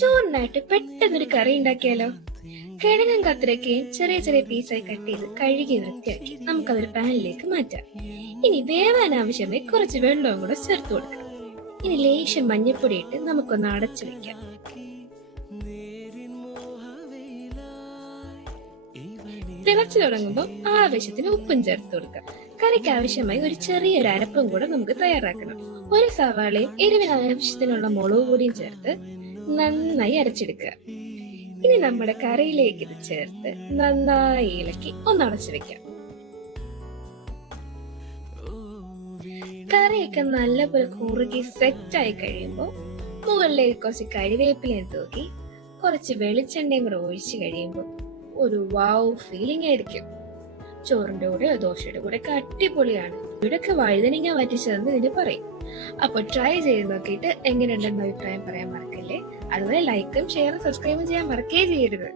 ചോറിനായിട്ട് പെട്ടെന്നൊരു കറി ഉണ്ടാക്കിയാലോ? കിഴങ്ങും കത്തിരക്കയും ചെറിയ ചെറിയ പീസായി കട്ട് ചെയ്ത് കഴുകി വൃത്തിയാക്കി നമുക്കതൊരു പാനിലേക്ക് മാറ്റാം. ഇനി വേവാൻ ആവശ്യമായി കുറച്ച് വെള്ളവും കൂടെ ചേർത്ത് കൊടുക്കാം. ഇനി ലേശം മഞ്ഞൾപ്പൊടി ഇട്ട് നമുക്കൊന്ന് അടച്ചു വെക്കാം. തിളച്ചു തുടങ്ങുമ്പോൾ ആവശ്യത്തിന് ഉപ്പും ചേർത്ത് കൊടുക്കാം. കറിക്ക് ആവശ്യമായി ഒരു ചെറിയൊരു അരപ്പും കൂടെ നമുക്ക് തയ്യാറാക്കണം. ഒരു സവാളയും എരിവിന് ആവശ്യത്തിനുള്ള മുളക് പൊടിയും ചേർത്ത് നന്നായി അരച്ചെടുക്കുക. ഇനി നമ്മുടെ കറിയിലേക്ക് ഇത് ചേർത്ത് നന്നായി ഇളക്കി ഒന്ന് അടച്ചു വെക്കാം. കറിയൊക്കെ നല്ലപോലെ കുറുകി സെറ്റായി കഴിയുമ്പോൾ മുകളിലേക്ക് കുറച്ച് കരിവേപ്പിലയും തൂക്കി കുറച്ച് വെളിച്ചെണ്ണയും കൂടെ ഒഴിച്ച് കഴിയുമ്പോൾ ഒരു വാവ് ഫീലിംഗ് ആയിരിക്കും. ചോറിന്റെ കൂടെ ദോശയുടെ കൂടെ ഒക്കെ അടിപൊളിയാണ്. ഇവിടൊക്കെ വഴുതനങ്ങ വറ്റിച്ചതെന്ന് ഇതിന് പറയും. അപ്പൊ ട്രൈ ചെയ്ത് നോക്കിയിട്ട് എങ്ങനെയുണ്ടെന്ന് അഭിപ്രായം പറയാൻ മറക്കല്ലേ. അതുപോലെ ലൈക്കും ഷെയറും സബ്സ്ക്രൈബും ചെയ്യാൻ മറക്കേ ചെയ്യരുത്.